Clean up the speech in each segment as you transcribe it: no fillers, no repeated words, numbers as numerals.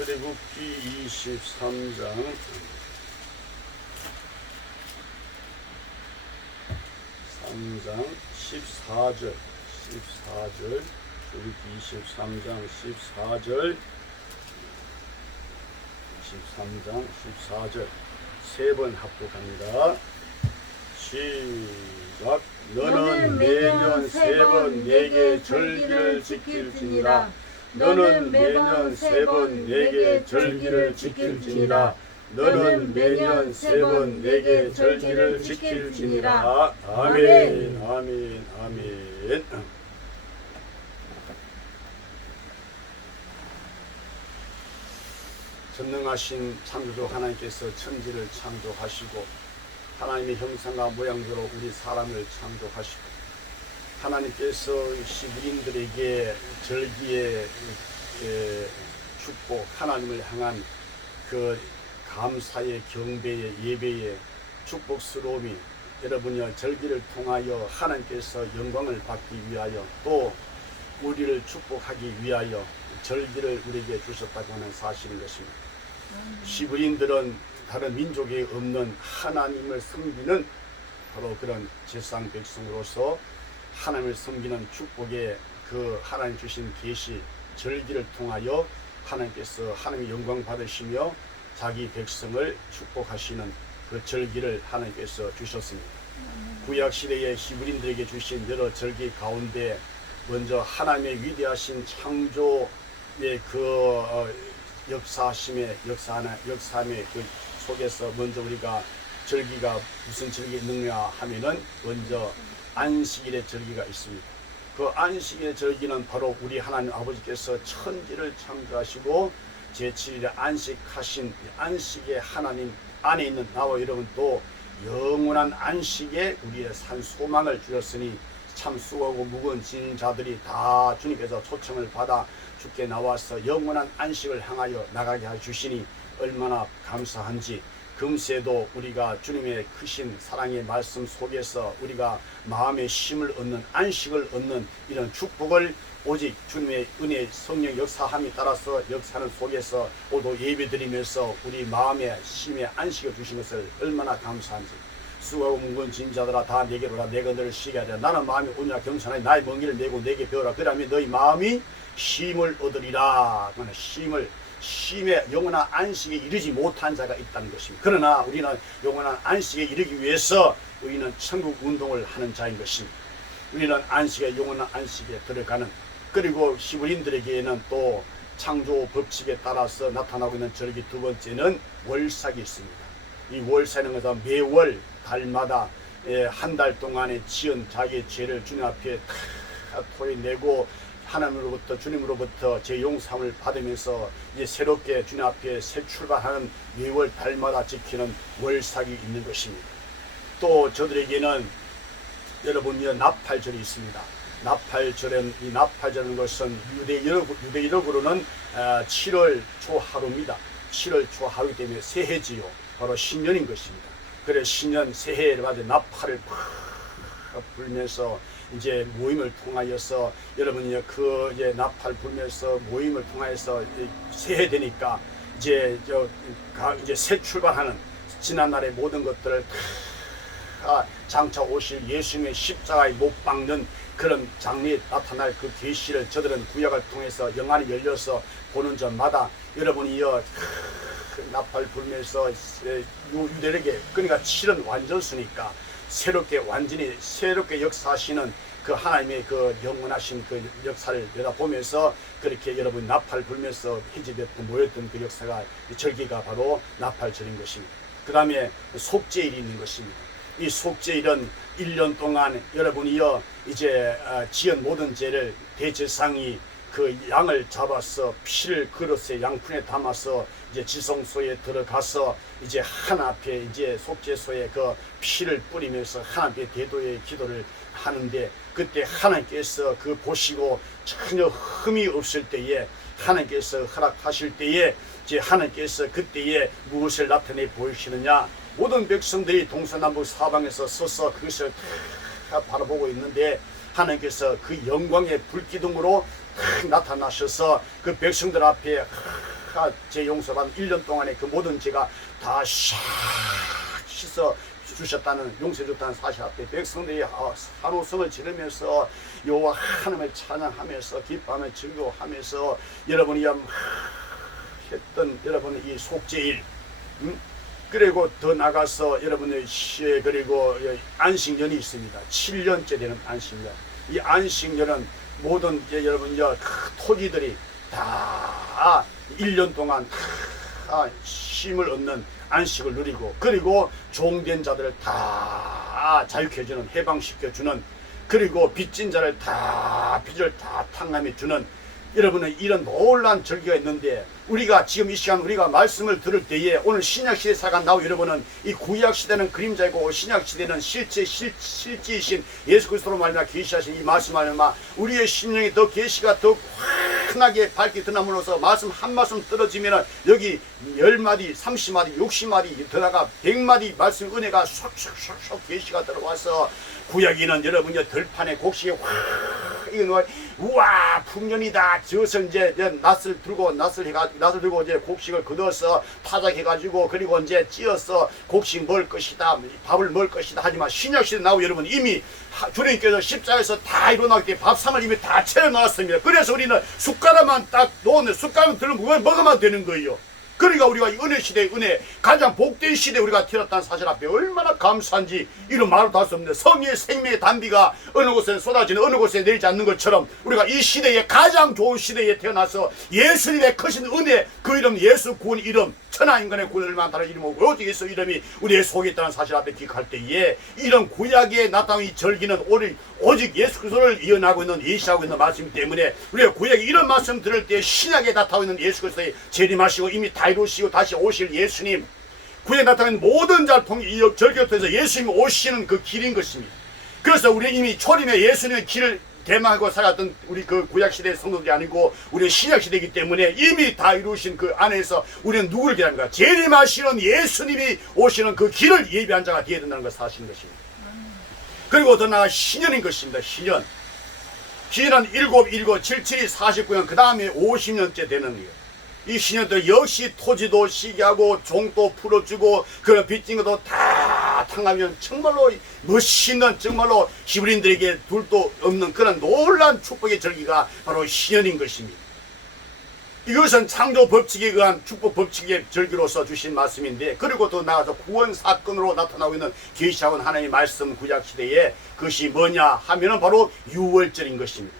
출애굽기 23장 14절 출애굽기 23장 14절 세 번 합독합니다. 시작. 너는 매년 세 번 내게 절기를 지킬지니라. 너는 매년 세 번 내게 절기를 지킬지니라. 너는 매년 세 번 내게 절기를 지킬지니라. 아멘, 아멘, 아멘. 전능하신 창조주 하나님께서 천지를 창조하시고 하나님의 형상과 모양대로 우리 사람을 창조하시고 하나님께서 시부인들에게 절기의 축복, 하나님을 향한 그 감사의 경배의 예배의 축복스러움이 여러분이 절기를 통하여 하나님께서 영광을 받기 위하여 또 우리를 축복하기 위하여 절기를 우리에게 주셨다고 하는 사실인 것입니다. 시부인들은 다른 민족에 없는 하나님을 섬기는 바로 그런 제사장 백성으로서 하나님을 섬기는 축복의 그 하나님 주신 계시 절기를 통하여 하나님께서 하나님의 영광 받으시며 자기 백성을 축복하시는 그 절기를 하나님께서 주셨습니다. 구약시대의 히브리인들에게 주신 여러 절기 가운데 먼저 하나님의 위대하신 창조의 그 역사심의 그 속에서 먼저 우리가 절기가 무슨 절기 있느냐 하면은 먼저 안식일의 절기가 있습니다. 그 안식일의 절기는 바로 우리 하나님 아버지께서 천지를 창조하시고 제7일에 안식하신 안식의 하나님 안에 있는 나와 여러분 또 영원한 안식에 우리의 산 소망을 주셨으니 참 수고하고 무거운 진 자들이 다 주님께서 초청을 받아 주께 나와서 영원한 안식을 향하여 나가게 해주시니 얼마나 감사한지 금세도 우리가 주님의 크신 사랑의 말씀 속에서 우리가 마음의 쉼을 얻는 안식을 얻는 이런 축복을 오직 주님의 은혜 성령 역사함에 따라서 역사하는 속에서 오도 예배드리면서 우리 마음의 쉼의 안식을 주신 것을 얼마나 감사한지 수고하고 무거운 진자들아 다 내게로 오라 내가 너를 쉬게 하리라. 나는 마음이 온유하게 겸손하니 나의 먼 길을 메고 내게 배우라. 그러면 너희 마음이 쉼을 얻으리라. 쉼의 영원한 안식에 이르지 못한 자가 있다는 것입니다. 그러나 우리는 영원한 안식에 이르기 위해서 우리는 천국 운동을 하는 자인 것입니다. 우리는 안식에 영원한 안식에 들어가는 그리고 히브리인들에게는 또 창조 법칙에 따라서 나타나고 있는 절기 두 번째는 월삭이 있습니다. 이 월삭은 것은 매월 달마다 한 달 동안에 지은 자기의 죄를 주님 앞에 다 토해내고 하나님으로부터 주님으로부터 제 용서함을 받으면서 이제 새롭게 주님 앞에 새 출발하는 매월 달마다 지키는 월삭이 있는 것입니다. 또 저들에게는 여러분 나팔절이 있습니다. 나팔절은 이 나팔절은 것은 유대인으로는 7월 초하루입니다. 7월 초하루 때문에 새해지요. 바로 신년인 것입니다. 그래 신년 새해를 맞아 나팔을 불면서 이제 모임을 통하여서 여러분이 그 이제 나팔 불면서 모임을 통하여서 새해 되니까 이제 이제 새 출발하는 지난날의 모든 것들을 장차 오실 예수님의 십자가에 못 박는 그런 장래에 나타날 그 계시를 저들은 구약을 통해서 영안이 열려서 보는 점마다 여러분이 나팔 불면서 유대에게 그러니까 7은 완전수니까 완전히 새롭게 역사하시는 그 하나님의 그 영원하신 그 역사를 내다보면서 그렇게 여러분 나팔 불면서 해지됐던 모였던 그 역사가 절기가 바로 나팔절인 것입니다. 그 다음에 속죄일이 있는 것입니다. 이 속죄일은 1년 동안 여러분이요 이제 지은 모든 죄를 대제사장이 그 양을 잡아서 피를 그릇에 양푼에 담아서 이제 지성소에 들어가서 이제 하나 앞에 이제 속죄소에 그 피를 뿌리면서 하나님께 대도의 기도를 하는데 그때 하나님께서 그 보시고 전혀 흠이 없을 때에 하나님께서 허락하실 때에 이제 하나님께서 그때에 무엇을 나타내 보이시느냐 모든 백성들이 동서남북 사방에서 서서 그것을 다 바라보고 있는데 하나님께서 그 영광의 불기둥으로 나타나셔서 그 백성들 앞에 제 용서받은 1년 동안에 그 모든 죄가 다 씻어 주셨다는, 용서해 줬다는 사실 앞에 백성들이 산호성을 지르면서 여호와 하나님을 찬양하면서 기뻐하며 즐거워하면서 여러분이 했던 여러분의 이 속죄일, 그리고 더 나가서 여러분의 그리고 안식년이 있습니다. 7년째 되는 안식년. 이 안식년은 모든 여러분 토지들이 다 1년 동안 다 쉼을 얻는 안식을 누리고, 그리고 종된 자들을 다 자유케해주는, 해방시켜주는, 그리고 빚진 자를 다 빚을 다 탕감해 주는 여러분은 이런 놀라운 절기가 있는데, 우리가 지금 이 시간 우리가 말씀을 들을 때에 오늘 신약시대에 살아간 나와 여러분은 이 구약시대는 그림자이고 신약시대는 실제이신 예수 그리스도로 말미암아 계시하신 이 말씀 말미암아 우리의 심령이 더 계시가 더 환하게 밝게 드남으로써 말씀 한 말씀 떨어지면 여기 10마디 30마디 60마디 더나가 100마디 말씀 은혜가 쏙쏙쏙쏙 계시가 들어와서 구약에는 여러분이 들판에 곡식이 이거 우와 풍년이다. 저서 이제 낫을 들고 이제 곡식을 걷어서 타작해가지고 그리고 이제 찧어서 곡식 먹을 것이다, 밥을 먹을 것이다. 하지만 신약시대 나오고 여러분 이미 주님께서 십자가에서 다 이루어놨기 때문에 밥상을 이미 다 차려놨습니다. 그래서 우리는 숟가락만 딱 놓으면 숟가락 들면 그걸 먹으면 되는 거예요. 그러니까 우리가 이 은혜 시대의 은혜, 가장 복된 시대에 우리가 태어났다는 사실 앞에 얼마나 감사한지 이런 말로 다 할 수 없는데, 성의의 생명의 단비가 어느 곳에 쏟아지는 어느 곳에 내리지 않는 것처럼 우리가 이 시대에 가장 좋은 시대에 태어나서 예수님의 크신 은혜, 그 이름 예수 구원 이름, 천하인간의 구원을 만다는 이름이고 오직 예수 이름이 우리의 속에 있다는 사실 앞에 기억할 때에 이런 구약에 나타난 이 절기는 오직 예수 그리스도를 이어나고 있는, 예시하고 있는 말씀이기 때문에 우리가 구약에 이런 말씀 들을 때 신약에 나타나고 있는 예수 그리스도의 재림하시고 이미 다 이루시고 다시 오실 예수님, 구약에 나타나는 모든 자를 통해 이 절기를 통해서 예수님이 오시는 그 길인 것입니다. 그래서 우리 이미 초림에 예수님의 길을 대망하고 살았던 우리 그 구약시대의 성도들이 아니고 우리 신약시대이기 때문에 이미 다 이루신 그 안에서 우리는 누구를 기다립니까? 재림하시는 예수님이 오시는 그 길을 예비한 자가 되어야 된다는 것을 사실인 것입니다. 그리고 더 나아가 신년인 것입니다. 신년. 신년은 77이 49년, 그 다음에 50년째 되는 거예요. 이 신년도 역시 토지도 시기하고 종도 풀어주고 그런 빚진 것도 다 탕감하면 정말로 멋있는, 정말로 히브리인들에게 둘도 없는 그런 놀라운 축복의 절기가 바로 신년인 것입니다. 이것은 창조 법칙에 의한 축복 법칙의 절기로서 주신 말씀인데, 그리고 또 나아가서 구원 사건으로 나타나고 있는 계시하고 하나님의 말씀 구약시대에 그것이 뭐냐 하면은 바로 유월절인 것입니다.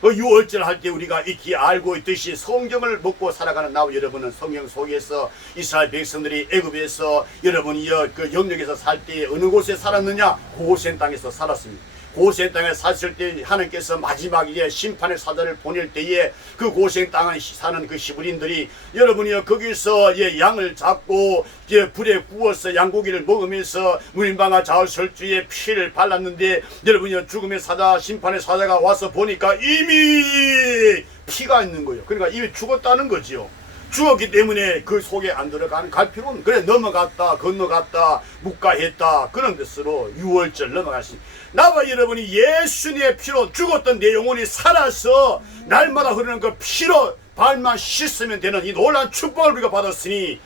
그 유월절 할 때 우리가 익히 알고 있듯이 성경을 먹고 살아가는 나와 여러분은 성경 속에서 이스라엘 백성들이 애굽에서 여러분이 그 영역에서 살 때 어느 곳에 살았느냐? 고센 땅에서 살았습니다. 고센 땅에 샀을 때 하나님께서 마지막 이제 심판의 사자를 보낼 때에 그 고센 땅에 사는 그 히브리인들이 여러분이 거기서 양을 잡고 불에 구워서 양고기를 먹으면서 문인방아 좌우 설주에 피를 발랐는데 여러분이 죽음의 사자, 심판의 사자가 와서 보니까 이미 피가 있는 거예요. 그러니까 이미 죽었다는 거지요. 죽었기 때문에 그 속에 안 들어가는, 갈 필요는, 그래 넘어갔다 건너갔다 묵가했다 그런 것으로 유월절 넘어갔습니다. 나와 여러분이 예수님의 피로 죽었던 내 영혼이 살아서 날마다 흐르는 그 피로 발만 씻으면 되는 이 놀라운 축복을 우리가 받았으니,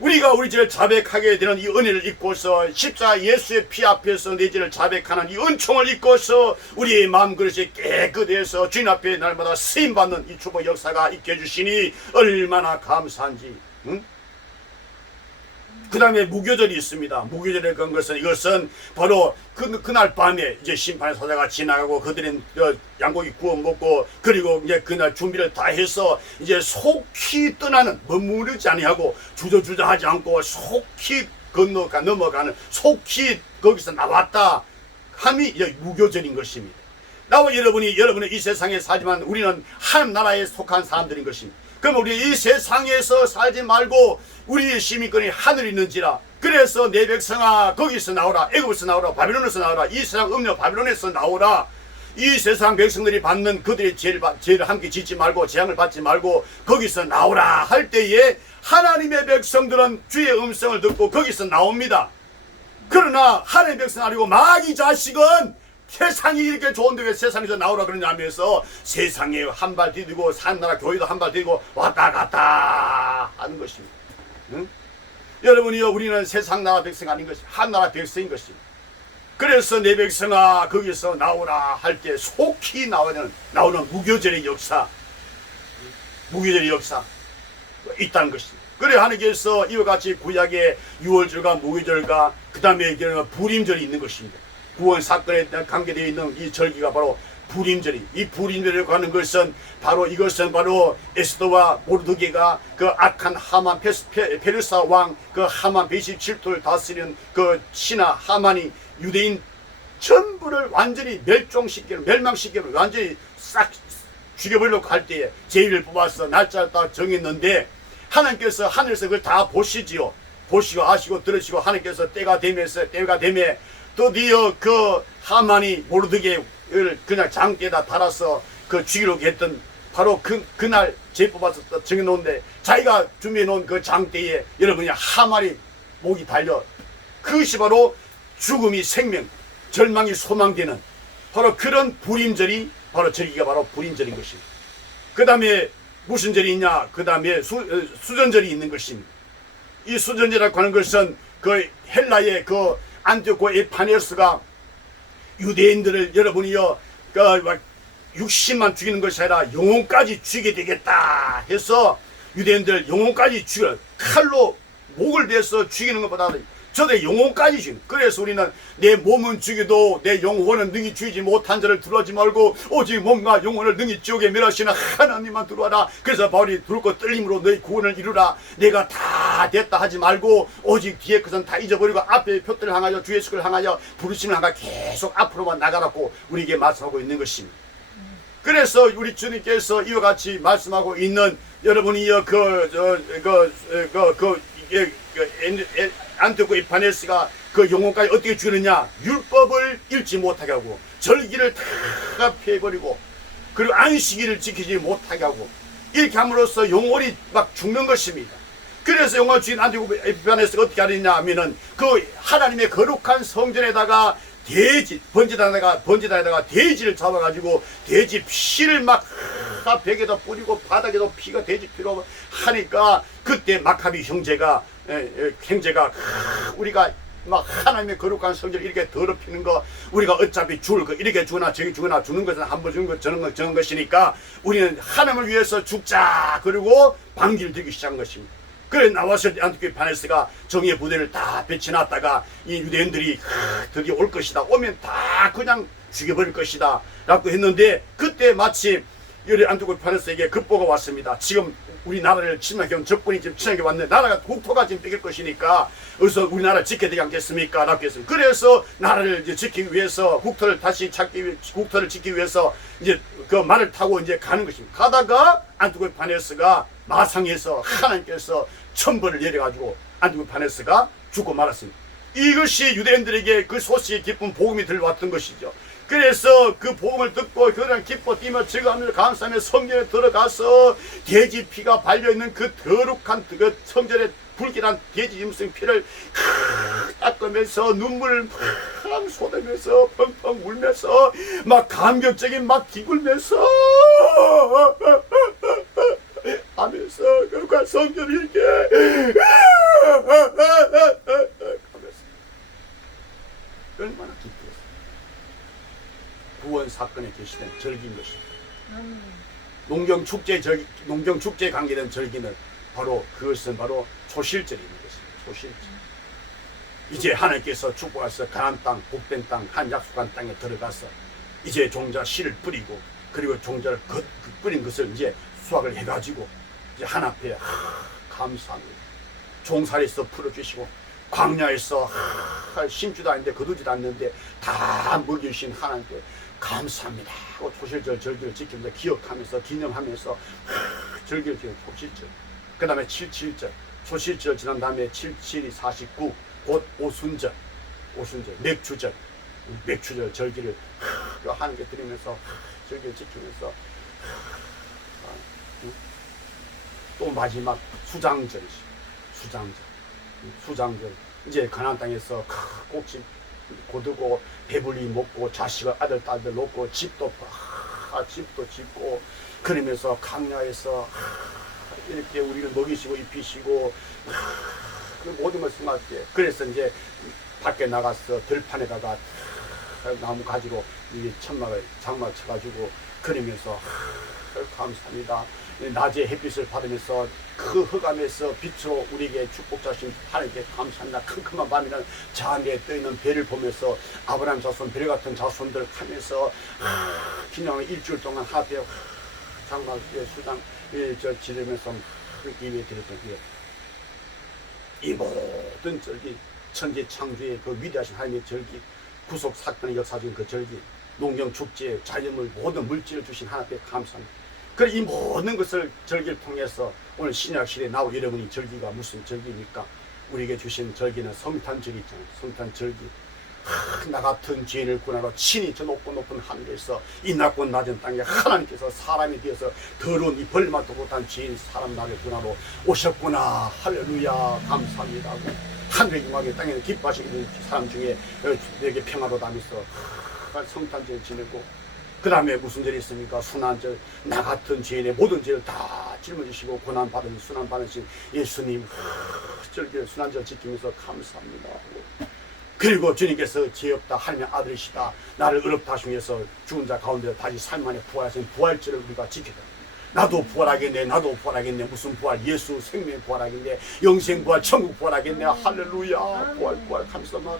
우리가 우리 죄를 자백하게 되는 이 은혜를 입고서 십자가 예수의 피 앞에서 내 죄를 자백하는 이 은총을 입고서 우리의 마음 그릇이 깨끗해서 주님 앞에 날마다 쓰임받는 이 축복 역사가 있게 해주시니 얼마나 감사한지. 응? 그 다음에 무교절이 있습니다. 무교절의 것은 이것은 바로 그날 밤에 이제 심판의 사자가 지나가고 그들은 양고기 구워 먹고 그리고 이제 그날 준비를 다 해서 이제 속히 떠나는, 머무르지 아니하고 주저주저하지 않고 속히 넘어가는, 속히 거기서 나왔다 함이 이제 무교절인 것입니다. 나와 여러분이 이 세상에 살지만 우리는 하나님 나라에 속한 사람들인 것입니다. 그럼 우리 이 세상에서 살지 말고 우리의 시민권이 하늘에 있는지라, 그래서 내 백성아 거기서 나오라, 애굽에서 나오라, 바빌론에서 나오라, 이 세상 음녀 바빌론에서 나오라. 이 세상 백성들이 받는 그들의 죄를 함께 짓지 말고 재앙을 받지 말고 거기서 나오라 할 때에 하나님의 백성들은 주의 음성을 듣고 거기서 나옵니다. 그러나 하나님의 백성 아니고 마귀 자식은 세상이 이렇게 좋은데 왜 세상에서 나오라 그러냐 하면서 세상에 한 발 디디고 산나라 교회도 한 발 디디고 왔다 갔다 하는 것입니다. 응? 여러분이요, 우리는 세상 나라 백성 아닌 것입니다. 한나라 백성인 것입니다. 그래서 내 백성아 거기서 나오라 할 때 속히 나오는 무교절의 역사, 무교절의 역사 있다는 것입니다. 그래 하나님께서 이와 같이 구약의 유월절과 무교절과 그 다음에 불임절이 있는 것입니다. 구원 사건에 관계되어 있는 이 절기가 바로 불임절이, 이 불임절이라고 하는 것은 이것은 바로 에스더와 모르드게가 그 악한 하만 페르사 왕 그 하만 127도를 다스리는 그 신하 하만이 유대인 전부를 완전히 멸망시키는 완전히 싹 죽여버리려고 할 때에 제의를 뽑아서 날짜를 딱 정했는데 하나님께서 하늘에서 그걸 다 보시지요. 보시고 아시고 들으시고 하나님께서 때가 되매 드디어 그 하만이 모르드게를 그냥 장대에다 달아서 그 죽이려고 했던 바로 그날 제의 뽑아서 정해놓은데 자기가 준비해놓은 그 장대에 여러분이 하만이 목이 달려 그것이 바로 죽음이 생명, 절망이 소망되는 바로 그런 불임절이 바로 절기가 바로 불임절인 것입니다. 그 다음에 무슨 절이 있냐? 그 다음에 수전절이 있는 것입니다. 이 수전절이라고 하는 것은 그 헬라의 그 안티오코 에파네스가 유대인들을 여러분이요 그 60만 죽이는 것이 아니라 영혼까지 죽이게 되겠다 해서 유대인들 영혼까지 죽여 칼로 목을 베서 죽이는 것보다 저의 영혼까지 죽이는. 그래서 우리는 내 몸은 죽여도 내 영혼은 능히 죽이지 못한 자를 두려워하지 말고 오직 몸과 영혼을 능히 지옥에 멸하시는 하나님만 두려워하라. 그래서 바울이 붉고 떨림으로 너희 구원을 이루라. 내가 다 됐다 하지 말고 오직 뒤에 것은 다 잊어버리고 앞에 표들을 향하여 주 예수를 향하여 부르심을 향하여 계속 앞으로만 나가라고 우리에게 말씀하고 있는 것입니다. 그래서 우리 주님께서 이와 같이 말씀하고 있는 여러분이 안티오코 에파네스가 그 영혼까지 어떻게 죽이느냐? 율법을 읽지 못하게 하고 절기를 다 피해버리고 그리고 안식일을 지키지 못하게 하고 이렇게 함으로써 영혼이 막 죽는 것입니다. 그래서 영혼을 죽인 안티오코 에파네스가 어떻게 하느냐 하면은 그 하나님의 거룩한 성전에다가 번제단에다가 돼지를 잡아가지고 돼지 피를 막 벽에다 뿌리고 바닥에도 피가 돼지 피로 하니까 그때 마카비 형제가 우리가 막 하나님의 거룩한 성전을 이렇게 더럽히는 거 우리가 어차피 죽을 거 이렇게 죽으나 저기 죽으나 죽는 것은 한 번 죽는 것 저는 것이니까 우리는 하나님을 위해서 죽자 그리고 반기를 들기 시작한 것입니다. 그래 나와서 안티오코 에파네스가 정의의 부대를 다 배치놨다가 이 유대인들이 드디어 올 것이다 오면 다 그냥 죽여버릴 것이다 라고 했는데 그때 마침 안티오코 에파네스에게 급보가 왔습니다. 지금 우리나라를 침략해온 적군이 지금 침략해 왔는데 나라가 국토가 지금 뺏길 것이니까 어서 우리나라를 지켜야 되지 않겠습니까? 라고 했습니다. 그래서 나라를 이제 지키기 위해서 국토를 지키기 위해서 이제 그 말을 타고 이제 가는 것입니다. 가다가 안티오코 에파네스가 마상에서 하나님께서 천벌을 내려가지고 안티오코 에파네스가 죽고 말았습니다. 이것이 유대인들에게 그 소식이 기쁜 복음이 들어왔던 것이죠. 그래서 그 복음을 듣고 그냥 기뻐 뛰며 즐거워하며 감사하며 성전에 들어가서 돼지 피가 발려있는 그 더룩한 그 성전에 불길한 돼지 짐승 피를 닦으면서 눈물을 막 쏟으면서 펑펑 울면서 막 감격적인 막 기굴면서 하면서 그러니까 성전이 이렇게 하면서 얼마나 기쁘겠어요. 구원 사건에 계시된 절기인 것입니다. 농경축제에 관계된 절기는 바로 그것은 바로 초실절인 것입니다. 초실절. 이제 하나님께서 축복하셔서 가나안 땅, 복된 땅, 한 약속한 땅에 들어가서 이제 종자 씨를 뿌리고 그리고 종자를 뿌린 것을 이제 수확을 해가지고 이제 하나님 앞에 감사합니다. 종살에서 풀어주시고 광야에서 심지도 않는데 거두지도 않는데 다 먹이신 하나님께 감사합니다 하고 초실절 절기를 지키면서 기억하면서 기념하면서 절기를 지키는 초실절. 그 다음에 77절 초실절 지난 다음에 77이 49 곧 오순절 맥주절 절기를 하나님께 드리면서 절기를 지키면서 또 마지막 수장절이지. 수장절 이제 가나안 땅에서 꼭지 고두고 배불리 먹고 자식을 아들 딸들 놓고 집도 짓고 그러면서 강야에서 이렇게 우리를 먹이시고 입히시고 그 모든 것을 맞게. 그래서 이제 밖에 나가서 들판에다가 나무 가지로 이 천막을 장막 쳐가지고 그리면서 감사합니다. 낮에 햇빛을 받으면서 그 흑암에서 빛으로 우리에게 축복 자신 하나님께 감사합니다. 큼큼한 밤에는 저 안에 떠있는 배를 보면서 아브라함 자손, 별 같은 자손들 하면서 그냥 일주일 동안 하되 장막에 수장 저 지르면서 입에 들었던 이 모든 절기, 천지 창조의 그 위대하신 하나님의 절기, 구속 사건의 역사적인 그 절기, 농경 축제, 자연물 모든 물질을 주신 하나님께 감사합니다. 그래 이 모든 것을 절기를 통해서 오늘 신약시대에 나올 여러분이 절기가 무슨 절기입니까? 우리에게 주신 절기는 성탄절이 있잖아요. 성탄절기. 나 같은 죄인을 구하러 친히 저 높고 높은 하늘에서 이 낮고 낮은 땅에 하나님께서 사람이 되어서 더러운 이 벌만도 못한 죄인 사람 나를 구하러 오셨구나. 할렐루야 감사합니다 하고 하늘의 영광에 땅에 기뻐하시는 사람 중에 내게 평화로 다니면서 성탄절 지내고 그 다음에 무슨 절이 있습니까? 순환절. 나 같은 죄인의 모든 죄를 다 짊어지시고 고난받은 순환받으신 예수님 절기 순환절 지키면서 감사합니다 하고 그리고 주님께서 죄 없다 하나님의 아들이시다 나를 의롭다 하시기 위해서 죽은 자 가운데 다시 삶만에 부활하신 부활절을 우리가 지켜야 합니다. 나도 부활하겠네, 나도 부활하겠네. 무슨 부활? 예수 생명 부활하겠네, 영생 부활, 천국 부활하겠네. 할렐루야 부활 감사합니다.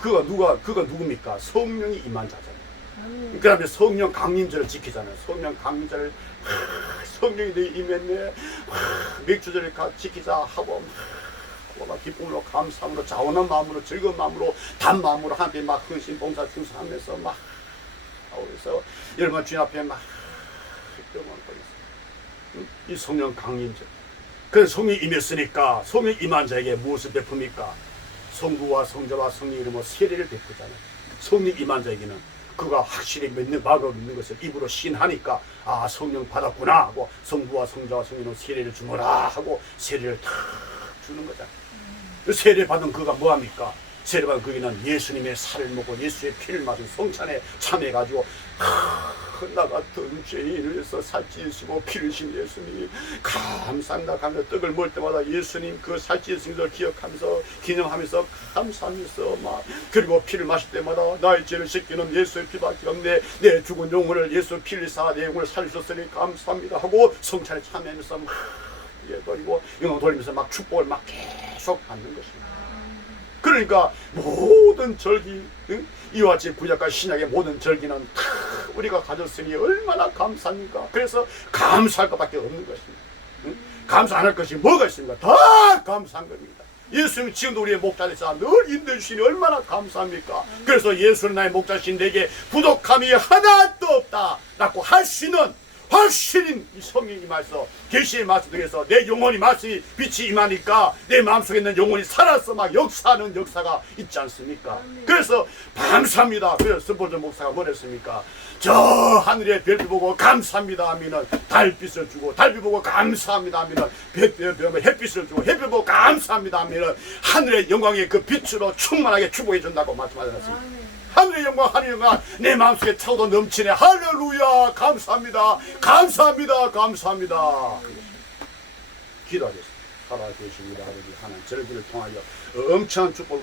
그가 누굽니까? 성령이 임한 자잖아요. 그 다음에 성령 강림절을 지키잖아요. 성령 강림절을 성령이 내 임했네, 맥주절을 지키자 하고 막 기쁨으로 감사함으로 자원한 마음으로 즐거운 마음으로 단 마음으로 하나님께 막 헌신 봉사 충성하면서 막 그래서 여러분 주님 앞에 막 이 성령 강림절. 그래서 성령이 임했으니까 성령이 임한 자에게 무엇을 베풉니까? 성부와 성자와 성령 이름으로 세례를 베푸잖아요. 성령 임한 자에게는 그가 확실히 믿는 마음으로 믿는 것을 입으로 시인하니까 아 성령 받았구나 하고 성부와 성자와 성령으로 세례를 주노라 하고 세례를 탁 주는 거잖아요. 세례 받은 그가 뭐합니까? 세례 받은 그에는 예수님의 살을 먹고 예수의 피를 마신 성찬에 참여해가지고 나 같은 죄인을 위해서 살찌시고 피를 신 예수님 감사합니다. 떡을 먹을 때마다 예수님 그 살찌신 것을 기억하면서 기념하면서 감사하면서 막 그리고 피를 마실 때마다 나의 죄를 씻기는 예수의 피밖에 없네. 내 죽은 영혼을 예수 피를 사 내 영혼을 살리셨으니 감사합니다 하고 성찬에 참여하면서 막 그리고 영광 돌리면서 막 축복을 막 계속 받는 것입니다. 그러니까 모든 절기 이와 같이 구약과 신약의 모든 절기는 다 우리가 가졌으니 얼마나 감사합니까? 그래서 감사할 것밖에 없는 것입니다. 감사 안 할 것이 뭐가 있습니까? 다 감사한 겁니다. 예수님 지금도 우리의 목자되사 늘 인도해 주시니 얼마나 감사합니까? 그래서 예수는 나의 목자신 내게 부족함이 하나도 없다 라고 할 수 있는 확실히 이 성령이 임해서 계시의 말씀 통해서 내 영혼이 말씀이 빛이 임하니까 내 마음속에 있는 영혼이 살아서 막 역사하는 역사가 있지 않습니까? 그래서 감사합니다. 그래서 스포츠 목사가 뭐랬습니까? 저 하늘의 별빛 보고 감사합니다 하면은 달빛을 주고 달빛 보고 감사합니다 하면은 햇빛을 주고 햇빛 보고 감사합니다 하면은 하늘의 영광의 그 빛으로 충만하게 축복해 준다고 말씀하지 않았습니까? 하늘의 영광 하늘의 영광 내 마음속에 차고도 넘치네. 할렐루야 감사합니다 감사합니다 감사합니다. 기도하겠습니다. 살아계십니다. 아버지 하나님 절기를 통하여 엄청난 축복을